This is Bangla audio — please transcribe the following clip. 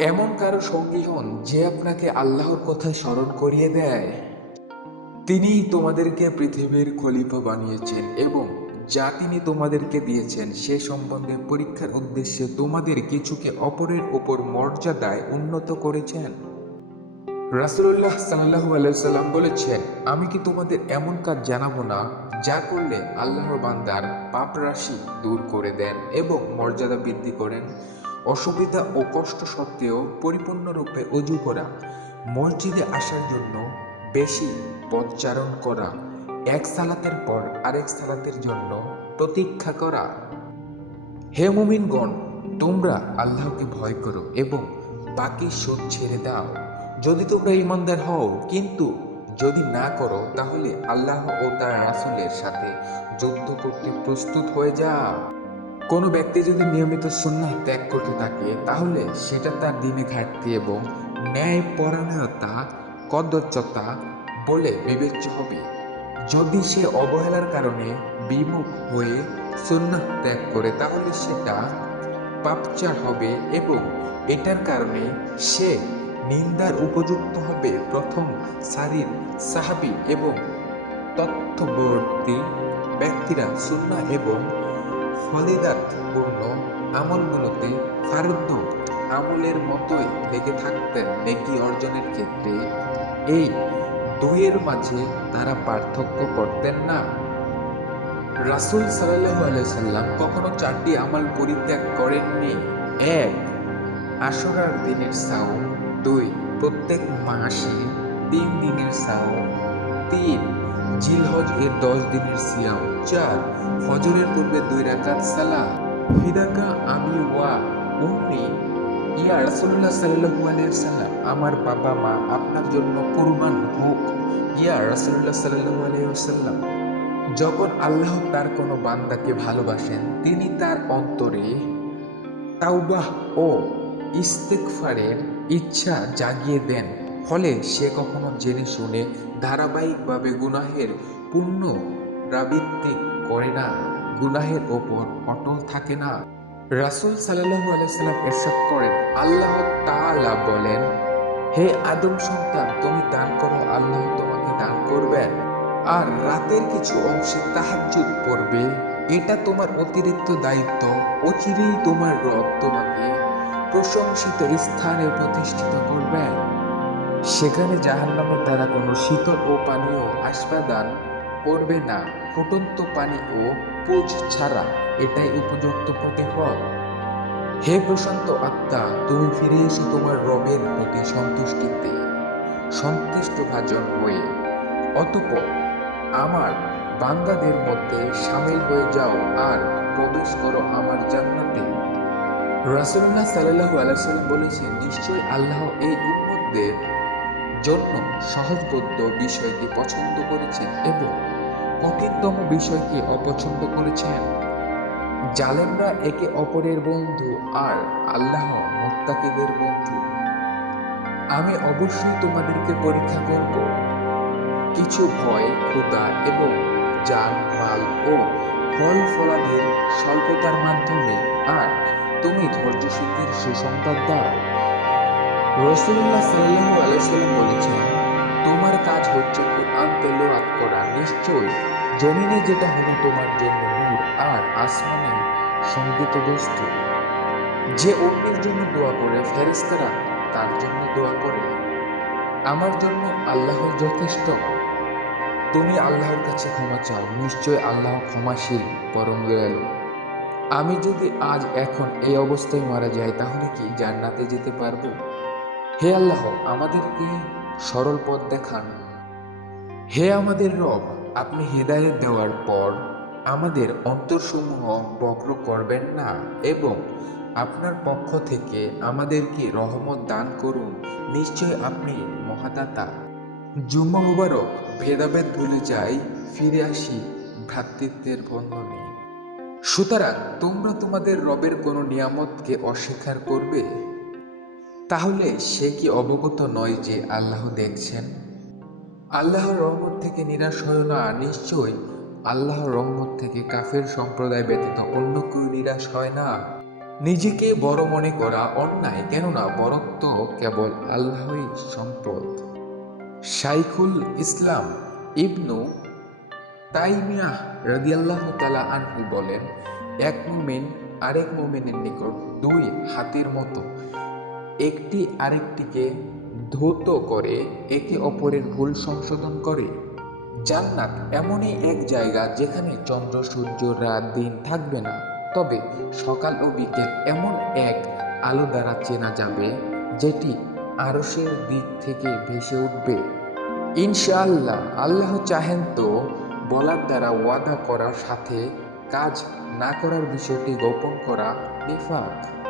এমন কারও সঙ্গী হন যে আপনাকে আল্লাহর কথা স্মরণ করিয়ে দেয়। তিনিই তোমাদেরকে পৃথিবীর খলিফা বানিয়েছেন এবং যা তিনি তোমাদেরকে দিয়েছেন, সে সম্বন্ধে পরীক্ষার উদ্দেশ্যে তোমাদের কিছুকে অপরের উপর মর্যাদায় উন্নত করেছেন। রাসুল্লাহ সাল্লাহু আলাইসাল্লাম বলেছেন, আমি কি তোমাদের এমন কাজ জানাব না যা করলে আল্লাহর বান্দার পাপ রাশি দূর করে দেন এবং মর্যাদা বৃদ্ধি করেন? অসুবিধা ও কষ্ট সত্ত্বেও পরিপূর্ণরূপে অজু করা, মসজিদে আসার জন্য বেশি পদচারণ করা, এক সালাতের পর আরেক সালাতের জন্য প্রতীক্ষা করা। হে মুমিনগণ, তোমরা আল্লাহকে ভয় করো এবং বাকি সুদ ছেড়ে দাও। যদি তোমরা ইমানদার হও, কিন্তু যদি না করো, তাহলে আল্লাহ ও তার রাসূলের সাথে যুদ্ধ করতে প্রস্তুত হয়ে যাও। কোনো ব্যক্তি যদি নিয়মিত সুন্নাহ ত্যাগ করতে থাকে, তাহলে সেটা তার দিনে ঘাটতি এবং ন্যায় পরায়ণতা কদর্যতা বলে বিবেচ্য হবে। যদি সে অবহেলার কারণে বিমুখ হয়ে সুন্নাহ ত্যাগ করে, তাহলে সেটা পাপচার হবে এবং এটার কারণে সে নিন্দার উপযুক্ত হবে। প্রথম সারির সাহাবি এবং তথ্যবর্তী ব্যক্তিরা সুন্না এবং ফলিদাতপূর্ণ আমলগুলোতে ফারুদ্ধ আমলের মতোই লেগে থাকতেন নেকি অর্জনের ক্ষেত্রে। এই দুইয়ের মাঝে তারা পার্থক্য করতেন না। রাসূল সাল্লাল্লাহু আলাইহি সাল্লাম কখনো চারটি আমল পরিত্যাগ করেননি। এক, আশরার দিনের সাও দুই, প্রত্যেক মাসে তিন দিনের সাও তিন জিলহজ এর দশ দিনের সিয়াম। চার, ফজরের পূর্বে দুই রাকাত সালাহ ফিদাকা আমি ওয়া উম্মি। ইয়া রাসূলুল্লাহ সাল্লাল্লাহু আলাইহি সাল্লাম আমার বাবা মা আপনার জন্য কুরবান হোক। ইয়া রাসুল্লাহ সাল্লাল্লাহু আলাইহি ওয়াসাল্লাম, যখন আল্লাহ তার কোনো বান্দাকে ভালোবাসেন, তিনি তার অন্তরে তাওবাহ ও ইস্তেকফারের ইচ্ছা জাগিয়ে দেন। ফলে সে কখনো জেনে শুনে ধারাবাহিকভাবে গুনাহের পূর্ণ রাবৃত্তি করে না। গুনাহের ওপর অটল থাকে না। রাসূল সাল্লাল্লাহু আলাইহি সাল্লাম এরশাদ করেন, আল্লাহ তাআলা বলেন, হে আদম সন্তান, তুমি দান করো, আল্লাহ তোমাকে দান করবেন। আর রাতের কিছু অংশে তাহাজ্জুদ পড়বে। এটা তোমার অতিরিক্ত দায়িত্ব, অচিরেই তোমার রব তোমাকে প্রশংসিত স্থানে প্রতিষ্ঠিত করবেন সেখানে জাহান্নামের দ্বারা কোনো শীতল ও পানীয় আস্বাদান করবে না। ফুটন্ত পানি ও পুজ ছাড়া এটাই উপযুক্ত প্রতিফল। হে প্রশান্ত আত্মা, তুমি ফিরে এসে তোমার রবের প্রতি সন্তুষ্টিতে সন্তুষ্ট ভাজন হয়ে। অতপর আমার বান্দাদের মধ্যে সামিল হয়ে যাও আর প্রবেশ করো আমার জান্নাতে। রাসূলুল্লাহ সাল্লাল্লাহু আলাইহি সাল্লাম বলেছেন, নিশ্চয়ই আল্লাহ এই উম্মতদের জন্য সহজবোধ্য বিষয়কে পছন্দ করেছেন এবং কঠিনতম বিষয়কে অপছন্দ করেছেন। জালেমরা একে অপরের বন্ধু আর আল্লাহ মুত্তাকিদের বন্ধু। আমি অবশ্যই তোমাদেরকে পরীক্ষা করব। কিছু ভয়, ক্ষুধা এবং যান মাল ও ফল ফলাদের স্বল্পতার মাধ্যমে আর তুমি ধৈর্য সিদ্ধির সুসংবাদ দাও। রসুল্লাহ সাল্লাল্লাহু আলাইহি নিশ্চয় জমিনে যেটা হলো তোমার জন্য নূর আর আসমানে সংগীত বস্তু। যে অন্যের জন্য দোয়া করে, ফেরেশতারা তার জন্য দোয়া করে। আমার জন্য আল্লাহ যথেষ্ট। তুমি আল্লাহর কাছে ক্ষমা চাও, নিশ্চয় আল্লাহ ক্ষমাশীল, পরম দয়ালু। আমি যদি আজ এখন এই অবস্থায় মারা যাই, তাহলে কি জান্নাতে যেতে পারব? হে আল্লাহ, আমাদেরকে সরল পথ দেখান। হে আমাদের রব আপনি হেদায়েত দেওয়ার পর আমাদের অন্তরসমূহ বক্র করবেন না এবং আপনার পক্ষ থেকে আমাদেরকে রহমত দান করুন। নিশ্চয় আপনি মহাদাতা। জুম্মা মুবারক ভেদাভেদ ভুলে যাই, ফিরে আসি ভ্রাতৃত্বের বন্ধনে। সুতরাং তোমরা তোমাদের রবের কোনো নিয়ামতকে অস্বীকার করবে? তাহলে সে কি অবগত নয় যে আল্লাহ দেখছেন? আল্লাহর রহমত থেকে নিরাশ হয় না। নিশ্চয় আল্লাহর রহমত থেকে কাফের সম্প্রদায় ব্যতীত অন্য কেউ নিরাশ হয় না। নিজেকে বড় মনে করা অন্যায়, কেননা বরত্ব কেবল আল্লাহই সম্পদ। শাইখুল ইসলাম ইবনু তাইমিয়াহ রাদিয়াল্লাহ তালা আনহু বলেন, এক মোমেন আরেক মোমেনের নিকট দুই হাতের মতো, একটি আরেকটিকে ধৌত করে একে অপরের ভুল সংশোধন করে। জান্নাত এমনই এক জায়গা যেখানে চন্দ্র, সূর্য, রাত, দিন থাকবে না। তবে সকাল ও বিকেল এমন এক আলো দ্বারা চেনা যাবে, যেটি আরসের দিক থেকে ভেসে উঠবে। ইনশাআল্লাহ আল্লাহ চাহেন তো বলার দ্বারা ওয়াদা করার সাথে কাজ না করার বিষয়টি গোপন করা নিফাক।